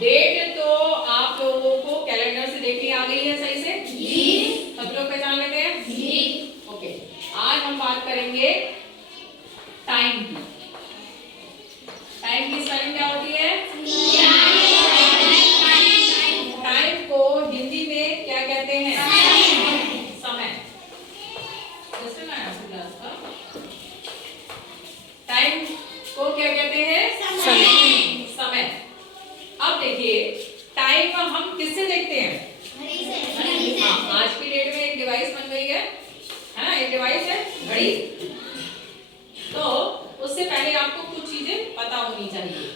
Date तो आप लोगों को कैलेंडर से देखनी आ गई है सही से जी। सब लोग पहचान लेते हैं जी। ओके, आज हम बात करेंगे टाइम की। टाइम की स्पेलिंग क्या होती है? टाइम को हिंदी में क्या कहते हैं? समय। टाइम को क्या कहते हैं? समय। समय। अब देखिए, टाइम हम किससे देखते हैं? हाँ, आज की डेट में एक डिवाइस बन गई है ना, एक डिवाइस है घड़ी। तो उससे पहले आपको कुछ चीजें पता होनी चाहिए।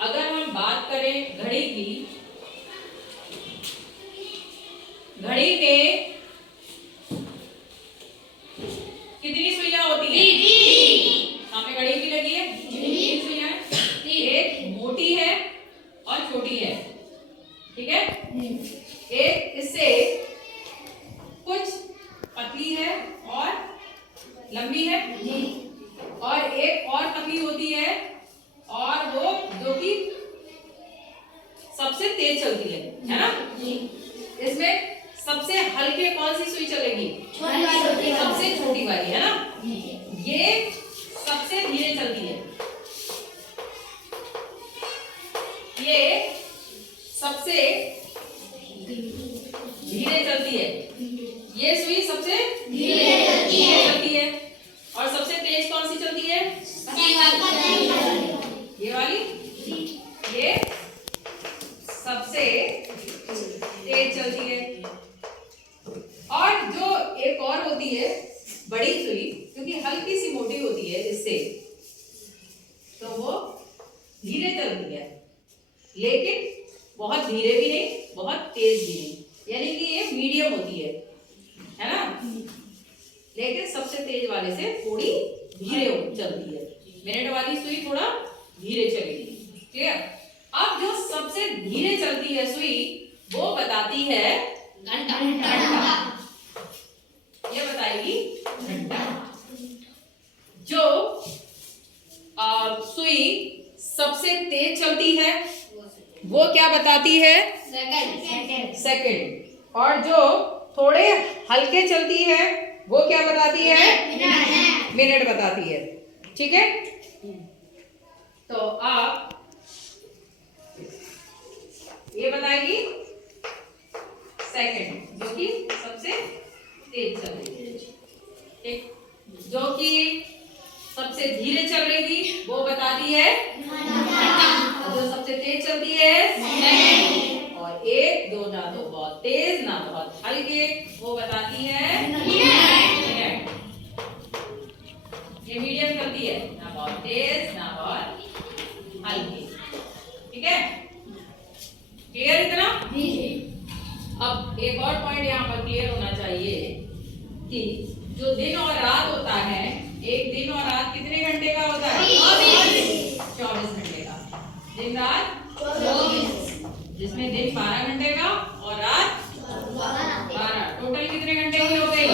अगर हम बात करें घड़ी की, घड़ी में कितनी सुइयां होती हैं? सामने घड़ी भी लगी है, तीन सुइयां। एक मोटी है और छोटी है, ठीक है। एक इससे कुछ पतली है और लंबी है, और एक और पतली होती है और वो जो कि सबसे तेज चलती है ना। इसमें सबसे हल्के कौन सी सुई चलेगी? सबसे छोटी वाली, है ना। ये सबसे धीरे चलती है, ये सबसे धीरे चलती है, ये सुई सबसे धीरे चलती है। और सबसे तेज कौन सी चलती है? ये वाली, ये सबसे तेज चलती है। और जो एक और होती है बड़ी सुई, क्योंकि हल्की सी मोटी होती है इससे, तो वो धीरे चलती है, लेकिन बहुत धीरे भी नहीं, बहुत तेज भी नहीं, यानी कि ये मीडियम होती है ना। लेकिन सबसे तेज वाले से थोड़ी धीरे चलती है। मिनट वाली सुई थोड़ा धीरे चलेगी, क्लियर। अब जो सबसे धीरे चलती है सुई, वो बताती है घंटा। ये बताएगी घंटा। जो सुई सबसे तेज चलती है वो क्या बताती है? सेकंड। और जो थोड़े हल्के चलती है वो क्या बताती है? मिनट बताती है, ठीक है। तो आप ये बताएगी सेकंड, जो कि सबसे तेज चल रही है, ठीक। जो कि सबसे धीरे चल रही थी वो बताती है घंटा। जो सबसे तेज चलती है सेकंड। और एक दो ना तो बहुत तेज ना बहुत हल्के, वो बताती है मिनट। ये मीडियम चलती है, ना बहुत तेज ना बहुत हल्की, ठीक है। क्लियर इतना? अब एक और पॉइंट यहाँ पर क्लियर होना चाहिए कि जो दिन और रात होता है, एक दिन और रात कितने घंटे का होता है? 24 घंटे का। दिन रात 24, जिसमें दिन 12 घंटे का और रात 12। टोटल कितने घंटे की हो गई?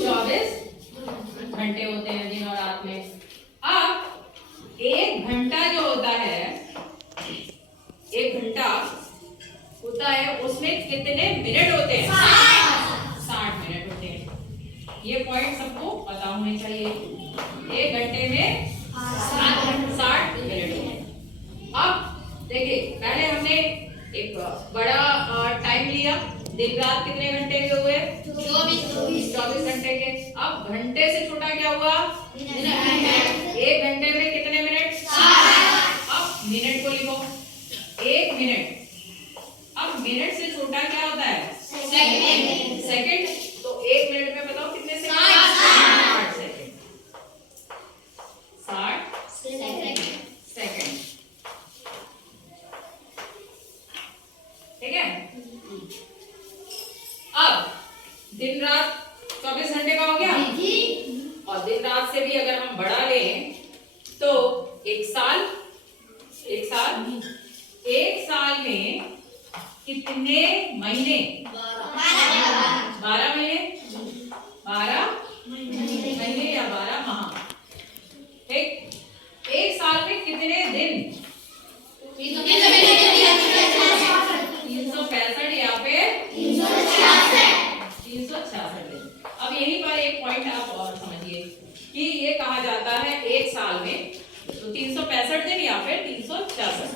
24 घंटे होते हैं दिन और रात में। अब एक घंटा जो होता है, एक घंटा होता है, उसमें कितने मिनट होते हैं? 60 मिनट होते हैं। ये पॉइंट सबको पता होने चाहिए। एक घंटे में 60 मिनट होते हैं। अब देखिए, पहले हमने एक बड़ा टाइम लिया, दिन रात कितने घंटे के हुए? 24 घंटे के। अब घंटे से छोटा क्या हुआ? एक घंटे में कितने मिनट? 60। अब मिनट को लिखो, एक मिनट। अब मिनट से छोटा क्या होता है? सेकंड। तो एक मिनट में बताओ कितने सेकंड? 60 सेकंड। 60 सेकंड, ठीक है। अब दिन रात 24 घंटे का हो गया, और दिन रात से भी अगर हम बढ़ा लें तो एक साल में कितने महीने? 12 महीने। 12 महीने या 12 माह, ठीक। एक साल में कितने दिन? 365 दिन या फिर 366।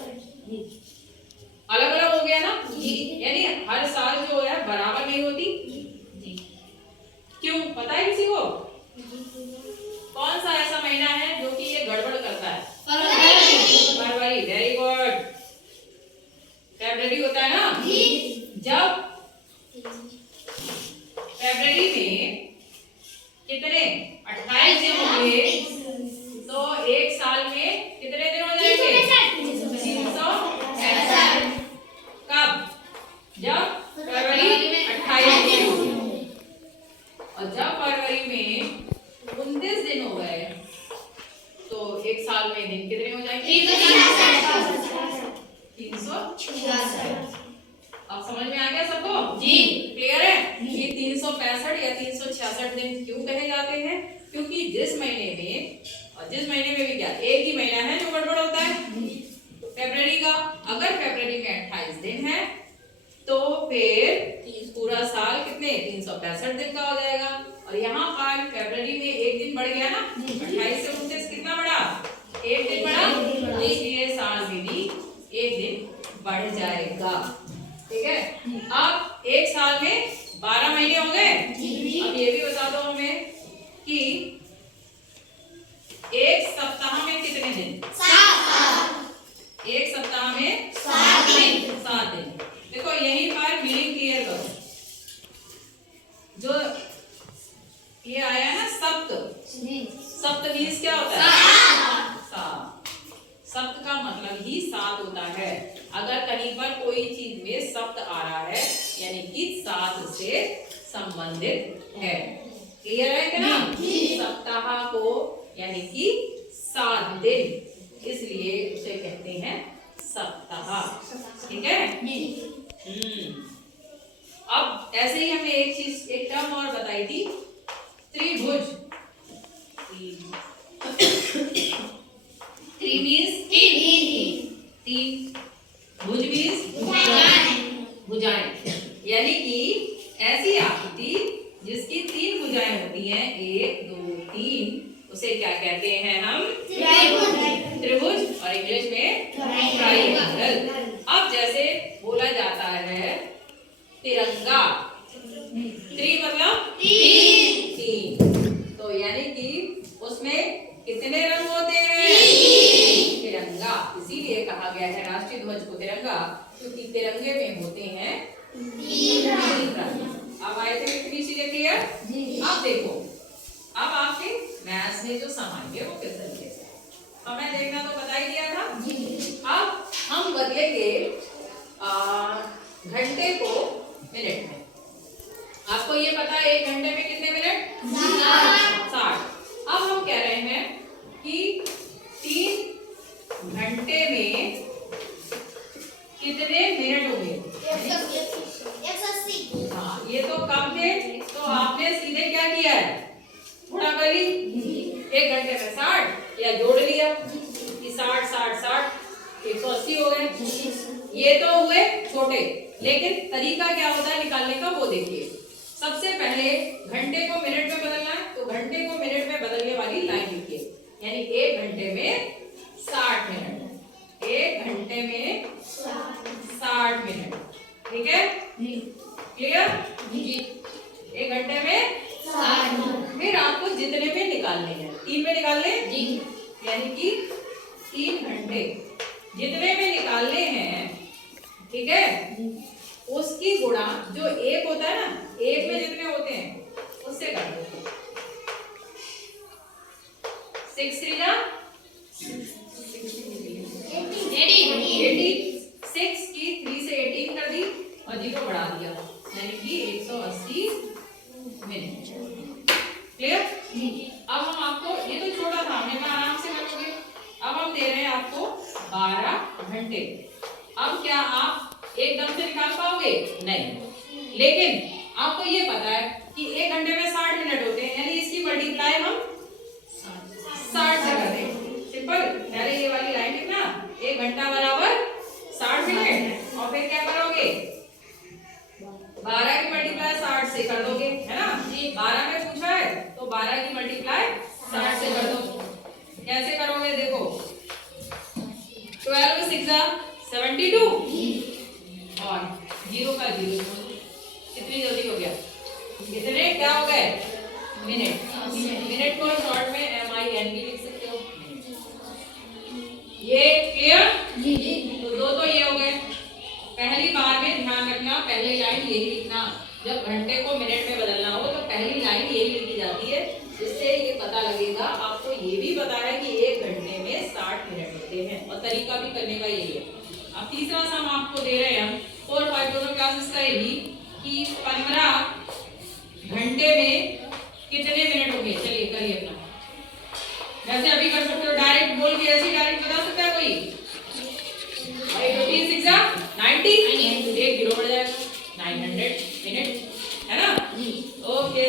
अलग अलग हो गया ना, यानी हर साल जो है बराबर नहीं होती। क्यों पता है किसी को? कौन सा ऐसा महीना है जो कि ये गड़बड़ करता है? फरवरी। Very good. फरवरी होता है ना, जब फरवरी में कितने 28 दिन होंगे तो एक साल में कितने दिन हो जाएंगे? 365। कब? जब फरवरी 28 दिन होंगे, और जब फरवरी में 29 दिन हो गए तो एक साल में दिन कितने हो जाएंगे? 366। अब समझ में आ गया सबको? जी। क्लियर है? ये 365 या 366 दिन क्यों कहे जाते हैं? क्योंकि जिस महीने में, और जिस महीने में भी क्या एक ही महीना है जो गड़बड़ होता है, फरवरी का। अगर फरवरी में 28 दिन है तो फिर पूरा साल कितने 365 दिन का हो जाएगा। और यहाँ पर फरवरी में एक दिन बढ़ गया ना, 28 से 29 कितना बढ़ा? एक दिन बढ़ा, इसलिए साल में भी एक दिन बढ़ जाएगा। ठीक है। अब एक साल में 12 महीने हो गए। अब ये भी बता दो हमें कि एक सप्ताह में कितने दिन? 7। एक सप्ताह में 7 दिन। 7 दिन। देखो यहीं पर मीनिंग क्लियर करो। जो ये आया ना सप्त, सप्त मीन्स क्या होता है? 7। सप्त का मतलब ही 7 होता है। अगर कहीं पर कोई चीज में सप्त आ रहा है यानी कि 7 से संबंधित है। क्लियर है क्या ना? सप्ताह को यानी कि 7 दिन, इसलिए उसे कहते हैं सप्ताह। ठीक है। अब ऐसे ही हमने एक चीज, एक टर्म और बताई थी, त्रिभुज। त्रि मीन्स तीन, भुज मीन्स भुजाएं, यानी कि ऐसी आकृति जिसकी 3 भुजाएं होती हैं, 1 2 3, उसे क्या कहते हैं हम? त्रिभुज, और इंग्लिश में ट्राइएंगल। अब जैसे बोला जाता है तिरंगा, त्रि मतलब 3, तो यानी कि उसमें कितने रंग होते हैं? तिरंगा। इसीलिए कहा गया है राष्ट्रीय ध्वज को तिरंगा, क्योंकि तिरंगे में होते हैं 3 रंग। अब आए थे इसीलिए क्लियर? अब देखो, अब आपके मैथ्स में जो समाएंगे वो किस तरीके से, समय देखना तो बता ही दिया था। अब हम बदलेंगे घंटे को मिनट में। आपको ये पता है 1 घंटे में कितने मिनट? 60। अब हम कह रहे हैं कि 3 घंटे में कितने मिनट होंगे? 180। हाँ, ये तो कम थे, तो आपने सीधे क्या किया है? गुणा कर ली। 1 घंटे में 60 या जोड़ लिया कि 60 60 60 180 हो गए। ये तो हुए छोटे, लेकिन तरीका क्या होता है निकालने का वो देखिए। सबसे पहले घंटे को मिनट में बदलना है, तो घंटे को मिनट में बदलने वाली लाइन लिखिए, यानी 1 घंटे में 60 मिनट। 1 घंटे में 60 मिनट। ठीक है? क्लियर? जी। 1 घंटे में 60 मिनट। फिर आपको जितने में निकालने हैं, 3 में निकाल ले जी, यानी कि 3 घंटे जितने में निकालने हैं, ठीक है, उसकी गुणा जो 1 होता है ना, 1 में जितने होते हैं उससे कर दो। 6 3 जा 18। 6 की 3 से 18 कर दी और 0 बढ़ा दिया, यानी कि 180 मिनट। क्लियर? अब हम आपको, ये तो छोटा था, हमने कहा आराम से करोगे। अब हम दे रहे हैं आपको 12 घंटे। अब क्या आप एकदम से निकाल पाओगे? नहीं, लेकिन आपको ये पता है कि 1 घंटे में 60 मिनट होते हैं, यानी इसकी मल्टीप्लाई हम 60 से कर दें। सिंपल। पहले ये वाली लाइन लिखना, 1 घंटा बराबर 60 मिनट, और फिर क्या करोगे? 12 की मल्टीप्लाई 60 से कर दोगे, है ना जी। 12 में पूछा है तो 12 की मल्टीप्लाई 60 से कर दो। कैसे करोगे? देखो, 12 6 72 और 0 का 0 कितनी जल्दी हो गया? कितने क्या हो गए? मिनट। मिनट को शॉर्ट में MIN भी लिख सकते हो। ये क्लियर? तो दो तो ये हो गए। पहली बार में ध्यान रखना, पहली लाइन यही लिखना। जब घंटे को मिनट में बदलना हो तो पहली लाइन यही लिखी जाती है, जिससे ये पता लगेगा। आपको ये भी पता है कि 1 घंटे में 60 मिनट होते हैं और तरीका भी करने का यही है। अब तीसरा सम आपको दे रहे हैं हम 4 5 दोनों क्लासेस करेगी कि 15 घंटे में कितने मिनट होंगे। चलिए करिए अपना, वैसे अभी कर सकते हो, डायरेक्ट बोल के ऐसे डायरेक्ट बता सकता है कोई? 15 6 90 एक 0 बढ़ जाएगा 900 मिनट, है ना? ओके।